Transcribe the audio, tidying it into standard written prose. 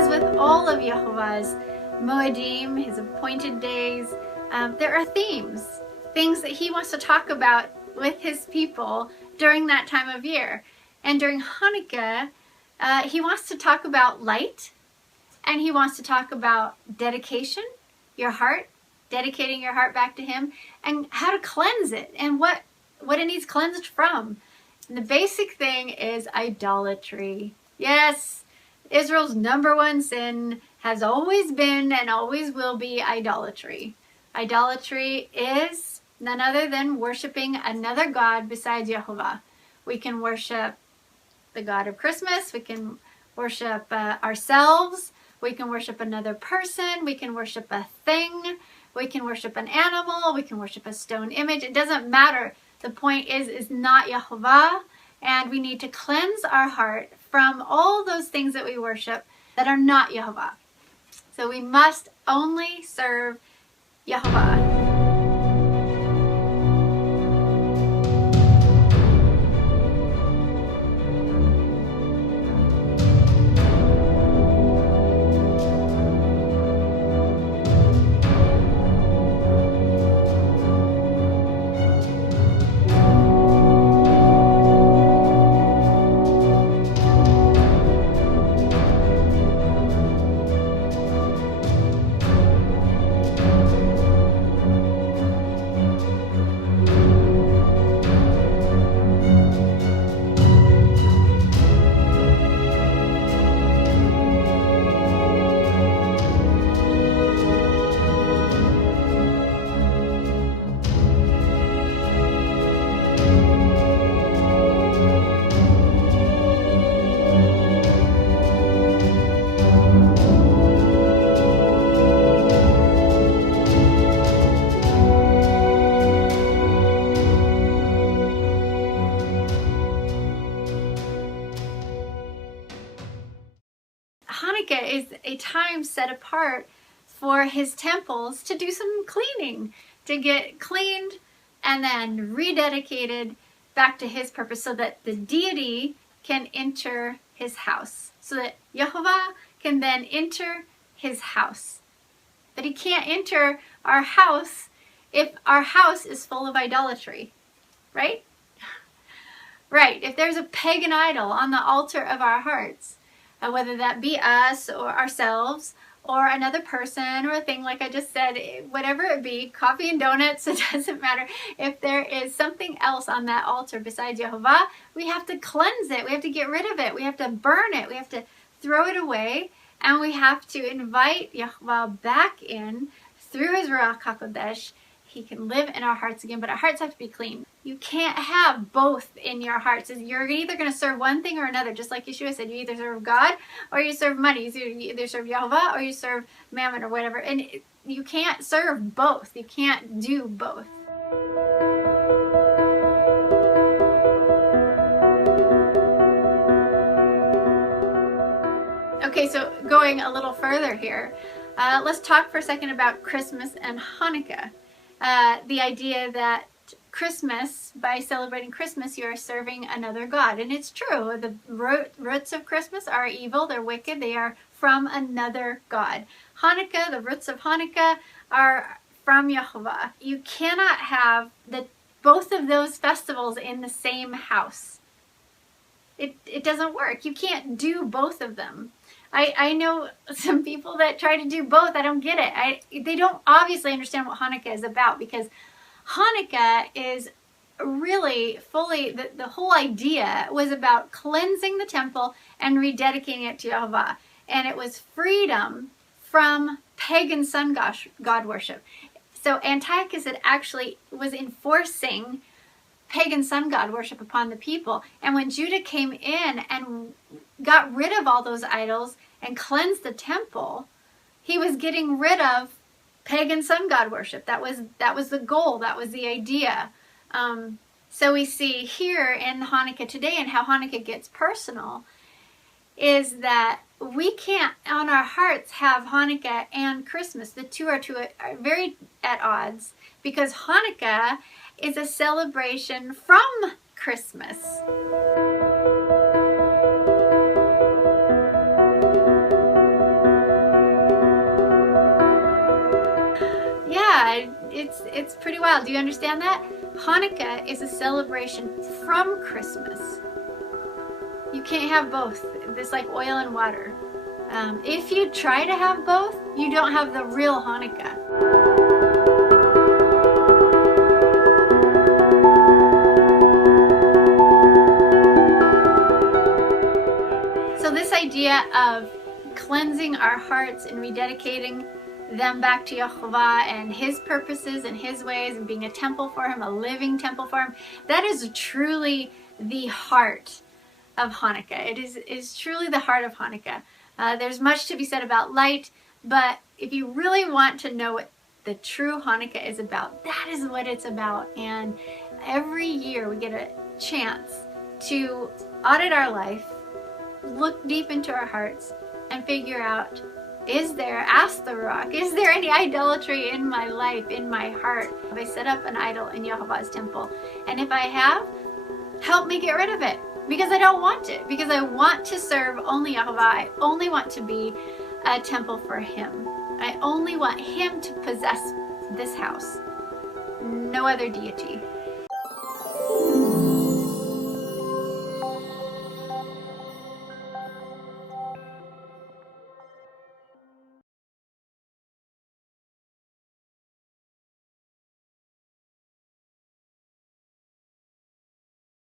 as with all of Yehovah's Moedim, his appointed days, there are themes, things that he wants to talk about with his people during that time of year. And during Hanukkah, he wants to talk about light, and he wants to talk about dedication, your heart, dedicating your heart back to him, and how to cleanse it, and what it needs cleansed from. And the basic thing is idolatry. Yes, Israel's number one sin has always been and always will be idolatry. Idolatry is none other than worshiping another god besides Yehovah. We can worship the God of Christmas, we can worship ourselves, we can worship another person, we can worship a thing, we can worship an animal, we can worship a stone image. It doesn't matter. The point is not Yehovah, and we need to cleanse our heart from all those things that we worship that are not Yehovah. So we must only serve Yehovah. Hanukkah is a time set apart for his temples to do some cleaning, to get cleaned and then rededicated back to his purpose so that the deity can enter his house, so that Yehovah can then enter his house. But he can't enter our house if our house is full of idolatry, right? Right, if there's a pagan idol on the altar of our hearts, whether that be us or ourselves or another person or a thing, like I just said, whatever it be, coffee and donuts, it doesn't matter. If there is something else on that altar besides Yehovah, we have to cleanse it. We have to get rid of it. We have to burn it. We have to throw it away. And we have to invite Yehovah back in through his Ruach HaKodesh. He can live in our hearts again, but our hearts have to be clean. You can't have both in your hearts. You're either going to serve one thing or another. Just like Yeshua said, you either serve God or you serve money. You either serve Yehovah or you serve Mammon or whatever. And you can't serve both. You can't do both. Okay, so going a little further here, let's talk for a second about Christmas and Hanukkah. The idea that Christmas, by celebrating Christmas, you are serving another god. And it's true. The roots of Christmas are evil. They're wicked. They are from another god. Hanukkah, the roots of Hanukkah are from Yehovah. You cannot have both of those festivals in the same house. It doesn't work. You can't do both of them. I know some people that try to do both. I don't get it. They don't obviously understand what Hanukkah is about, because Hanukkah is really fully, the whole idea was about cleansing the temple and rededicating it to Yehovah. And it was freedom from pagan sun god worship. So Antiochus had actually was enforcing pagan sun god worship upon the people. And when Judah came in and got rid of all those idols and cleansed the temple, he was getting rid of pagan sun god worship. That was the goal. That was the idea. So we see here in Hanukkah today, and how Hanukkah gets personal, is that we can't on our hearts have Hanukkah and Christmas. The two are very at odds, because Hanukkah is a celebration from Christmas. It's pretty wild. Do you understand that? Hanukkah is a celebration from Christmas. You can't have both. It's like oil and water. If you try to have both, you don't have the real Hanukkah. So this idea of cleansing our hearts and rededicating them back to Yehovah and His purposes and His ways and being a temple for Him, a living temple for Him, that is truly the heart of Hanukkah. It is truly the heart of Hanukkah. There's much to be said about light, but if you really want to know what the true Hanukkah is about, that is what it's about. And every year we get a chance to audit our life, look deep into our hearts, and figure out, ask the rock, is there any idolatry in my life, in my heart? Have I set up an idol in Yehovah's temple? And if I have, help me get rid of it, because I don't want it, because I want to serve only Yehovah. I only want to be a temple for Him. I only want Him to possess this house, no other deity.